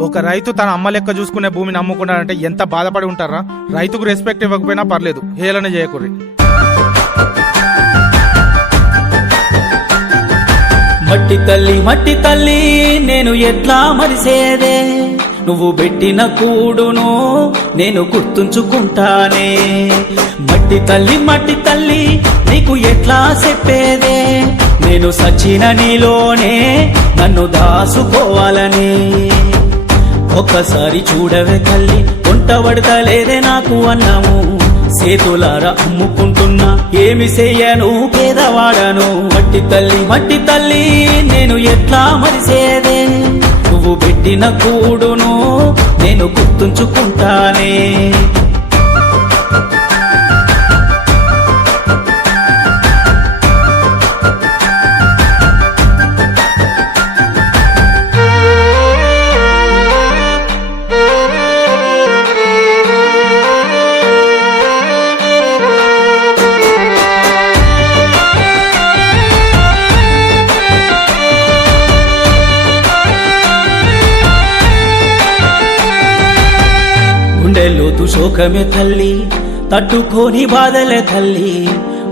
ఒక రైతు తన అమ్మ లెక్క చూసుకునే భూమిని అమ్ముకున్నాడంటే ఎంత బాధపడి ఉంటారా? రైతుకు రెస్పెక్ట్ ఇవ్వకపోయినా పర్లేదు హేళన చేయకూరి మట్టి తల్లి మట్టి తల్లి నేను ఎట్లా మరిసేదే? నువ్వు పెట్టిన కూడును నేను గుర్తుంచుకుంటానే. మట్టి తల్లి మట్టి తల్లి నీకు ఎట్లా చెప్పేదే? నేను సచిన నీలోనే నన్ను దాసుకోవాలని ఒక్కసారి చూడవే తల్లి వంట పడతలేదే నాకు అన్నాము. సేతులారా అమ్ముకుంటున్నా ఏమి చెయ్యను పేదవాడను. మట్టి తల్లి మట్టి తల్లి నేను ఎట్లా మరిసేదే? నువ్వు పెట్టిన కూడును నేను గుర్తుంచుకుంటానే. గుండెలోతు శోకమే తల్లి తట్టుకోని బాధలే తల్లి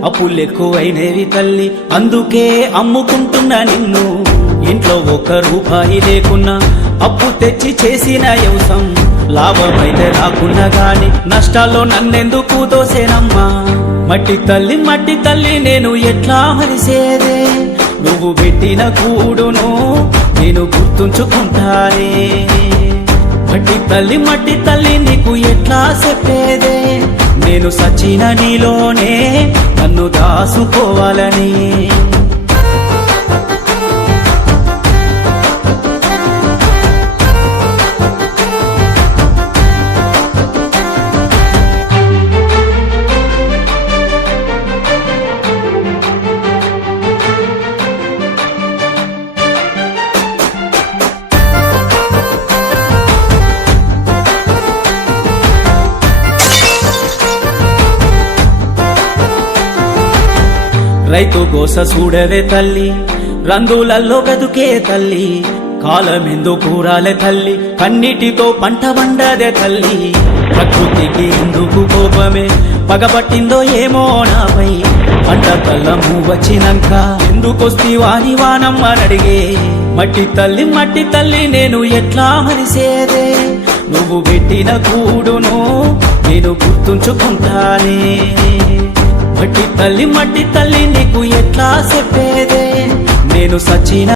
అప్పులెక్కువైనవి తల్లి. అందుకే అమ్ముకుంటున్నా నిన్ను ఇంట్లో ఒక్క రూపాయి లేకున్నా అప్పు తెచ్చి చేసిన వ్యవసం లాభమైతే రాకున్నా గాని నష్టాల్లో నన్నెందుకు దోసేనమ్మా? మట్టి తల్లి మట్టి తల్లి నేను ఎట్లా మరిసేదే? నువ్వు పెట్టిన కూడును నేను గుర్తుంచుకుంటానే. మట్టి తల్లి మట్టి తల్లి నీకు ఎట్లా చెప్పేదే? నేను సచిన నీలోనే నన్ను దాసుకోవాలని రైతు కోస చూడవే తల్లి రందులల్లో బతుకే తల్లి కాలమెందు కూరాలే తల్లి కన్నిటితో పంట వండదే తల్లి. ప్రకృతికి ఎందుకు కోపమే? పగబట్టిందో ఏమో నాపై. పంట కళ్ళము వచ్చినాక ఎందుకొస్తి వాని వానమ్మనడిగే మట్టి తల్లి మట్టి తల్లి నేను ఎట్లా మరిసేదే? నువ్వు పెట్టిన కూడును నేను గుర్తుంచుకుంటానే. తల్లి మట్టి తల్లి నీకు ఎట్లా చెప్పేదే? నేను సచిన